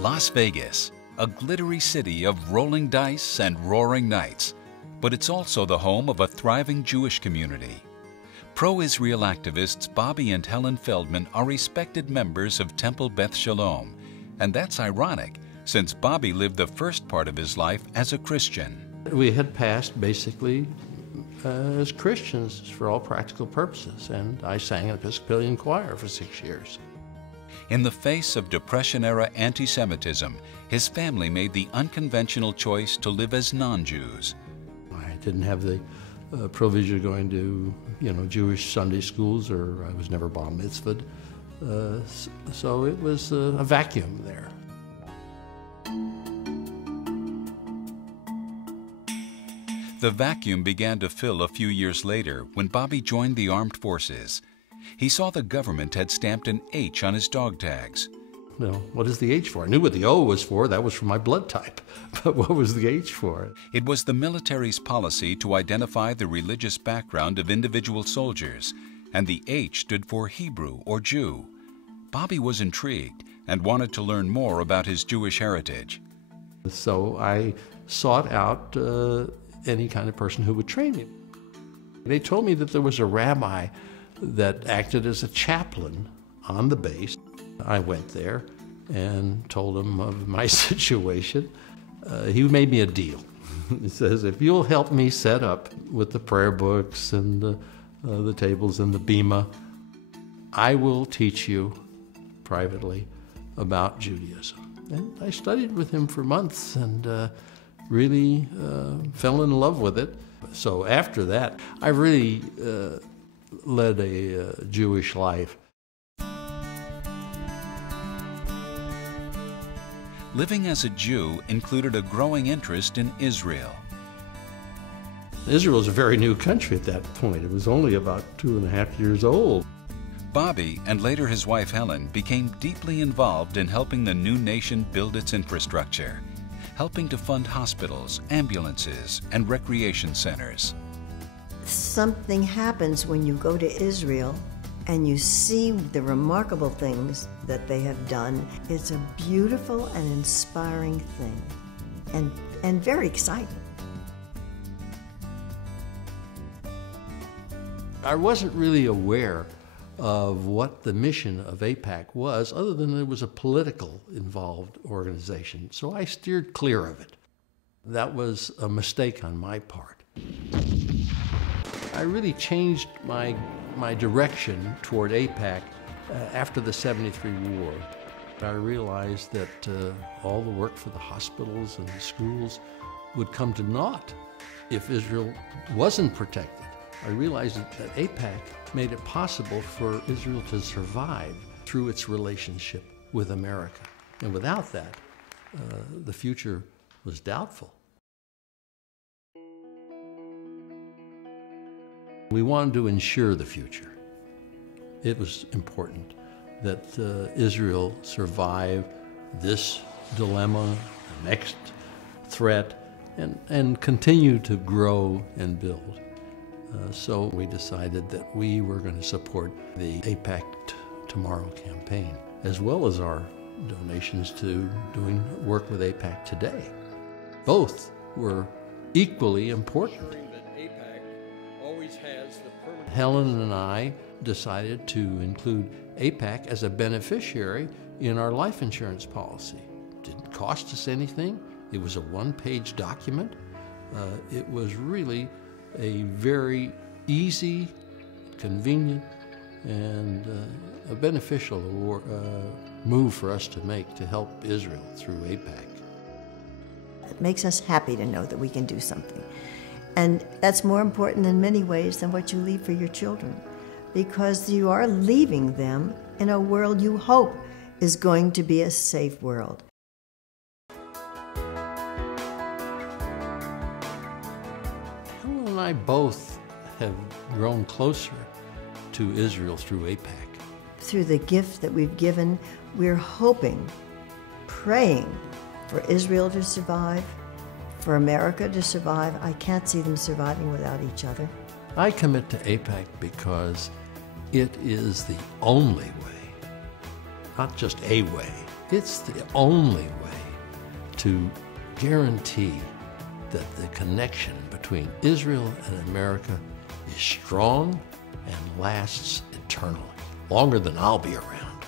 Las Vegas, a glittery city of rolling dice and roaring nights, but it's also the home of a thriving Jewish community. Pro-Israel activists Bobby and Helen Feldman are respected members of Temple Beth Shalom, and that's ironic since Bobby lived the first part of his life as a Christian. We had passed basically as Christians for all practical purposes, and I sang an Episcopalian choir for 6 years. In the face of Depression-era anti-Semitism, his family made the unconventional choice to live as non-Jews. I didn't have the provision of going to, Jewish Sunday schools, or I was never bar mitzvahed, so it was a vacuum there. The vacuum began to fill a few years later when Bobby joined the armed forces. He saw the government had stamped an H on his dog tags. Well, what is the H for? I knew what the O was for. That was for my blood type. But what was the H for? It was the military's policy to identify the religious background of individual soldiers, and the H stood for Hebrew or Jew. Bobby was intrigued and wanted to learn more about his Jewish heritage. So I sought out any kind of person who would train him. They told me that there was a rabbi that acted as a chaplain on the base. I went there and told him of my situation. He made me a deal. He says, if you'll help me set up with the prayer books and the tables and the bima, I will teach you privately about Judaism. And I studied with him for months and really fell in love with it. So after that, I really led a Jewish life. Living as a Jew included a growing interest in Israel. Israel was a very new country at that point. It was only about 2.5 years old. Bobby, and later his wife Helen, became deeply involved in helping the new nation build its infrastructure, helping to fund hospitals, ambulances, and recreation centers. Something happens when you go to Israel and you see the remarkable things that they have done. It's a beautiful and inspiring thing, and very exciting. I wasn't really aware of what the mission of AIPAC was, other than it was a political involved organization, so I steered clear of it. That was a mistake on my part. I really changed my direction toward AIPAC after the '73 war. I realized that all the work for the hospitals and the schools would come to naught if Israel wasn't protected. I realized that AIPAC made it possible for Israel to survive through its relationship with America. And without that, the future was doubtful. We wanted to ensure the future. It was important that Israel survive this dilemma, the next threat, and continue to grow and build. So we decided that we were going to support the AIPAC Tomorrow campaign, as well as our donations to doing work with AIPAC today. Both were equally important. Helen and I decided to include AIPAC as a beneficiary in our life insurance policy. It didn't cost us anything. It was a one-page document. It was really a very easy, convenient, and a beneficial move for us to make to help Israel through AIPAC. It makes us happy to know that we can do something. And that's more important in many ways than what you leave for your children, because you are leaving them in a world you hope is going to be a safe world. Helen and I both have grown closer to Israel through AIPAC. Through the gift that we've given, we're hoping, praying for Israel to survive, for America to survive. I can't see them surviving without each other. I commit to AIPAC because it is the only way, not just a way, It's the only way to guarantee that the connection between Israel and America is strong and lasts eternally, longer than I'll be around.